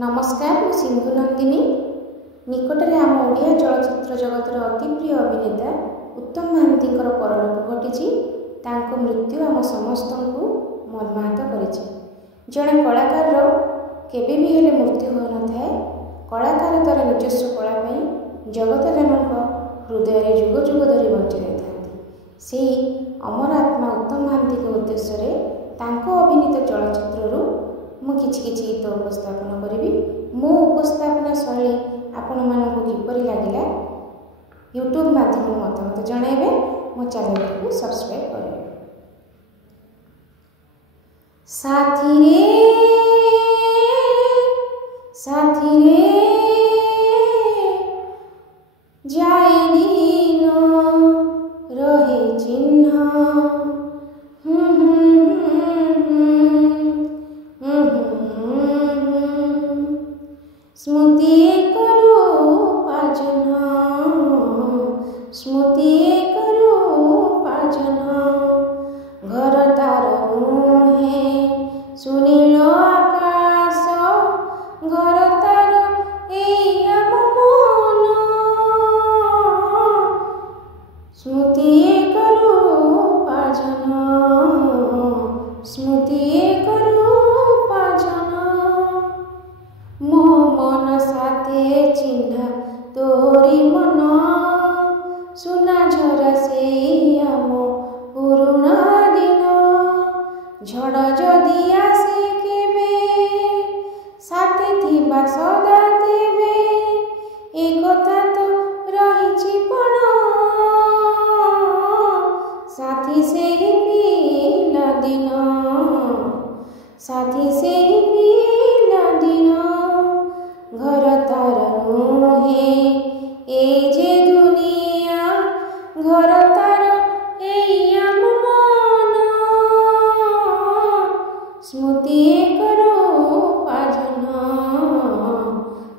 नमस्कार मु सिंधु नंदिनी निकटरे आम ओडिया चलचित्र जगतर अति प्रिय अभिनेता उत्तम महांती परलोक घटी मृत्यु आम समस्त को मर्माहत कर जड़े कलाकार केबे भी हेले मृत्यु हो न थाए। कलाकार तार निजस्व कला जगत जनक हृदय जुग जुग धरी बंची रही से अमर आत्मा उत्तम महांती के उद्देश्य अभिनीत चलचित्र मु किछि गीत उपस्थापन करी। मो उपस्थापना शैली आपण मानक किपरि लागिला यूट्यूब माध्यम मतामत जणाइबे। मो चैनल को सब्सक्राइब करेंगे। साथी रे जाए दिन रहे चिन्ह स्मृति करो पाजन स्मृति करो पाजन घर तार मुहे सुनिल आकाश घर तार एम मन स्मृति करो पाजन स्मृति करो पाजन मो मन साथे चिन्ह तोरी मन सुना झरा से आम पुरुना दिन झड़ जदि आसे केबे साथे थिबा सदा देबे ए कथा तो रहिछि पण साथी से ही पीला दिन साथी से ही पीला दिन घर तार मुहे ए जे दुनिया घर तार एम मन स्मृति करो पाजन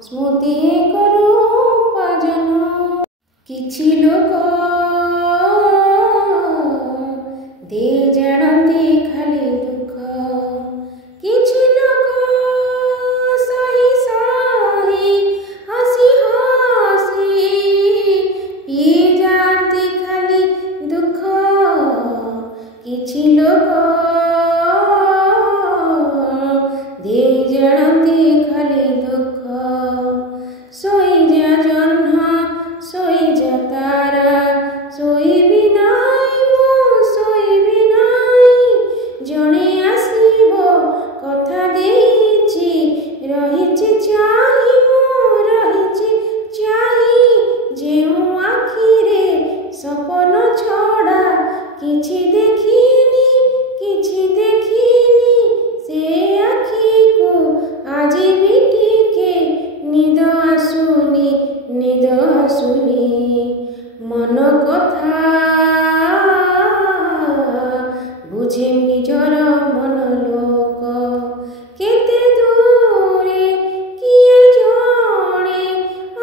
स्मृति करो पाजन किछि लोक दे जानते खाली दुख किछि लोक सही सही हसी हसी पिए जाते खाली दुख किछि लोक दे जानते खाली दुख सोई जा जह्न सोई जा तारा सोई बिनाई मो सोई बिनाई जणे आसीबो कथा देइछि रहिछि चाहि मो रहिछि चाहि जेउ आखिरे सपन छड़ा किछि देखिनी से आखि को आज भी टिके निद आसुनी मन कथा बुझे निजर मन लोक केते दूरे किए जणे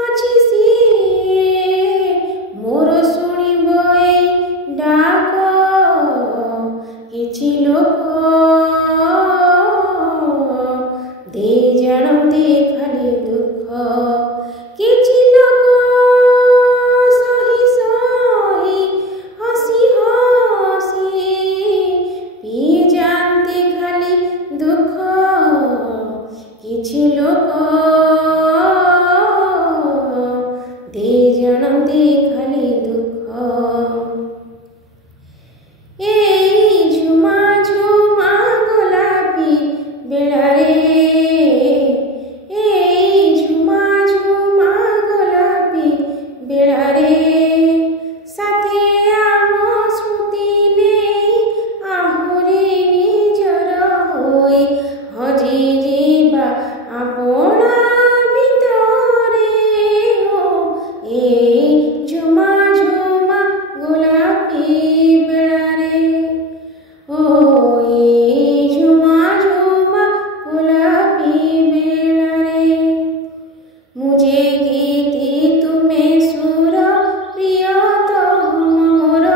अछि सिए मोर सुनिबो ए डाक किछि लोक दे जानते खाली दुख किछि लोक सही सही हसी हसी पिए जानते खाली दुख किछि लोक दे जानते खाली दुख झुमा झुमा गोलापी बेला रे झुमा झुमा गोलापी बेला रे साथे आम स्मृति ने आहुरी निजर होई हजी जीवा आपणा भितरे हो झुमा झुमा गोलापी बेला रे झुमा झुमा गोलापी बेला रे मुझे गीति तुम्हें सुर प्रिय मोर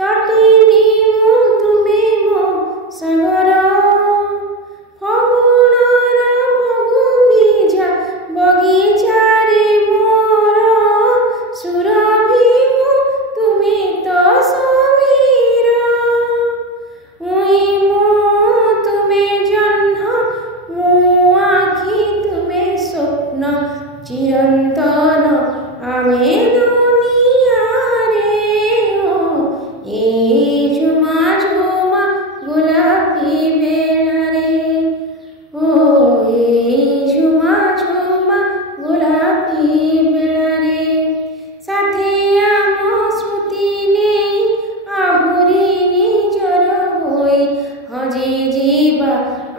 तटिनी मु तुम्हें मो सागर फगुणर চিরন্তন ଆମେ দুনিয়ারে এই ঝুমা ঝুমা গোলাপি বেলারে এই ঝুমা ঝুমা গোলাপি বেলারে সাথে ଆମ ସ୍ମୃତି ନେଇ ଆହୁରି ନିଜର ହୋଇ ହଜି ଯିବା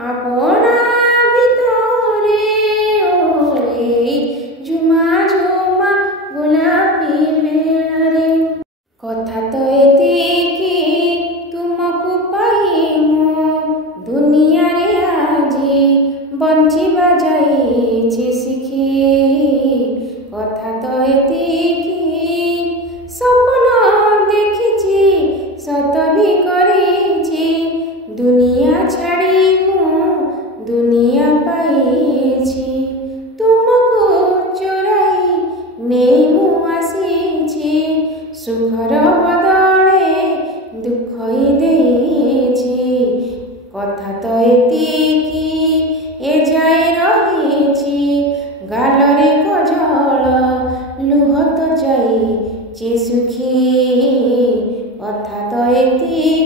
ଆପଣା ଭିତରେ ଏଇ ଝୁମା ଝୁମା ଗୋଲାପି ବେଳାରେ। କଥା ତ ଏତିକି ତୁମକୁ ପାଇ ମୁଁ ଦୁନିଆରେ ଆଜି ବଞ୍ଚିବା ଯାଇଛି ଶିଖି। କଥା ତ ଏତିକି ସପନ ଦେଖିଛି ସତ ବି କରିଛି ଦୁନିଆ ଛାଡ଼ି ମୁଁ ଦୁନିଆ ପାଇଛି। ତୁମକୁ ଚୋରାଇ ନେଇ ମୁଁ ଆସିଛି ସୁଖର ବଦଳେ ଦୁଃଖ ହିଁ ଦେଇଛି। କଥା ତ ଏତିକି ଏଯାଏ ରହିଛି ଗାଲରେ କଜଳ ଲୁହ ତ ଯାଇଛି ଶୁଖି। କଥା ତ ଏତିକି